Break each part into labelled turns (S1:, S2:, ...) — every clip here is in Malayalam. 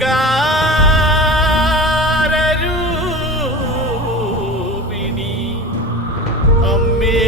S1: അമ്മേ അമ്മേ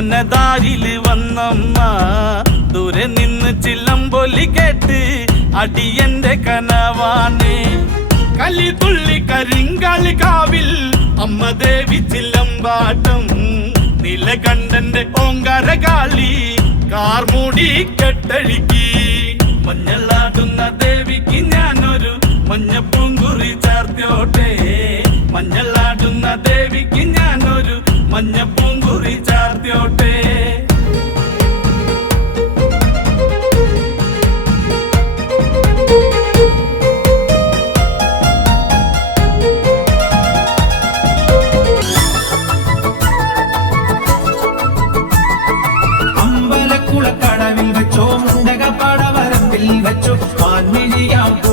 S1: മനതാരിൽ വന്നമ്മ. ദൂരെ നിന്ന് ചില്ലമ്പൊലി കേട്ട് അടിയന്റെ കനവാണ്. കലി തുള്ളി കരിങ്കളി കാവിൽ അമ്മ ദേവി ചില്ലമ്പാട്ടം നിലകണ്ഠന്റെ ഓങ്കാര കാളി കാർമൂടി കെട്ടഴുകി മഞ്ഞളാടുന്ന ദേവിക്ക് ഞാനൊരു മഞ്ഞപ്പൂങ്കുറി ചേർത്തോട്ടെ മഞ്ഞളാടുന്ന ദേവിക്ക്
S2: വെച്ചോ. മാൻമിഴിയാം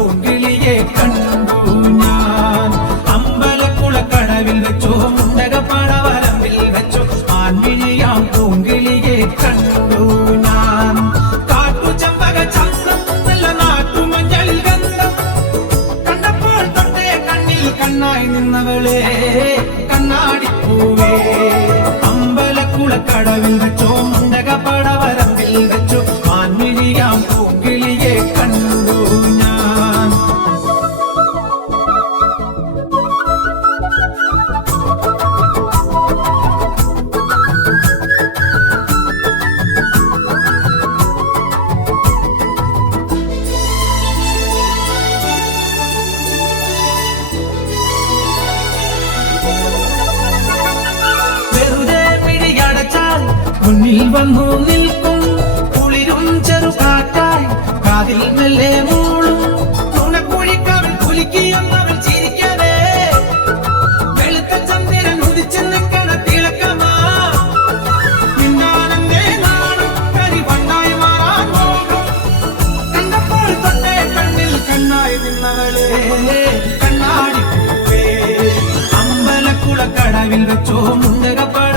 S2: വന്നു നിൽക്കും കുളിരും ചെറുകാറ്റായി കാതിൽ മെല്ലെ മൂളും. തുണക്കുഴിക്കവൾ ചിരിക്കവേ. വെളുത്ത ചന്ദ്രൻ ഉദിച്ചു കണ്ണിൽ കണ്ണായി കണ്ണാടിപ്പൂവേ അമ്പലക്കുളക്കടവിൽ വെച്ചോ മുണ്ടകപ്പടവരമ്പിൽ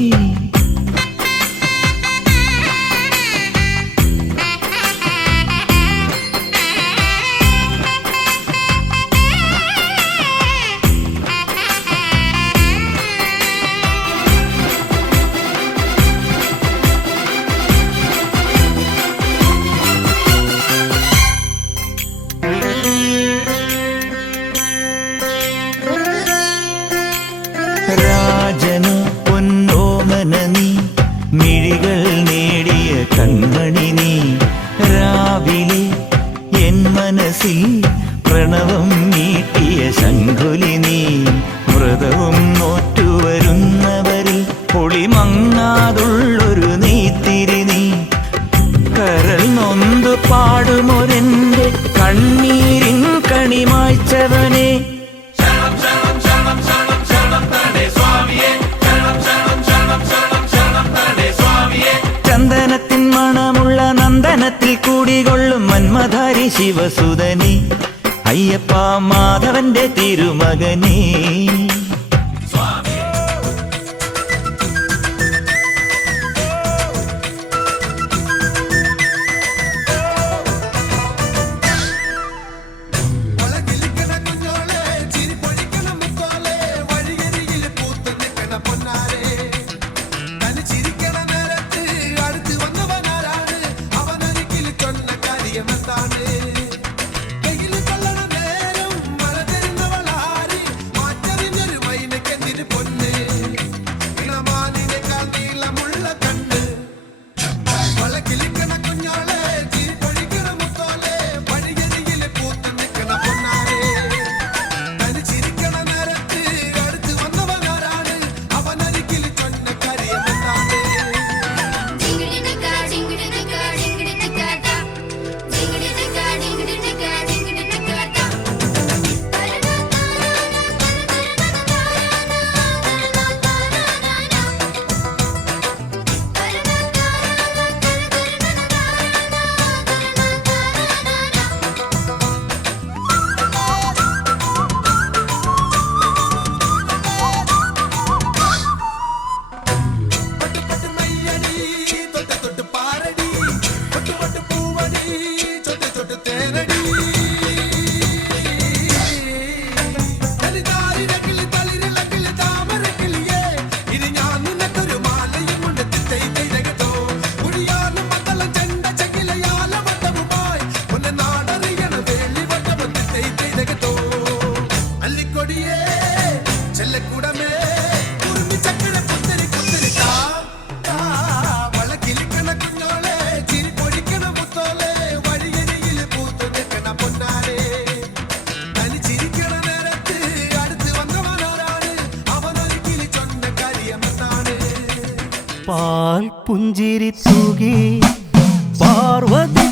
S3: രാജനു പൊന്നോമന നീ മിഴികൾ നേടിയ കൺമണി നീ. രാവിലെ എൻ മനസ്സിൽ പ്രണവം നീട്ടിയ ശങ്കുലി നീ വ്രതവും നോറ്റുവരുന്നവരിൽ
S4: ശിവസുതനി അയ്യപ്പ മാധവന്റെ തിരുമകനേ. പാൽ പുഞ്ചിരി തൂകി പാർവതി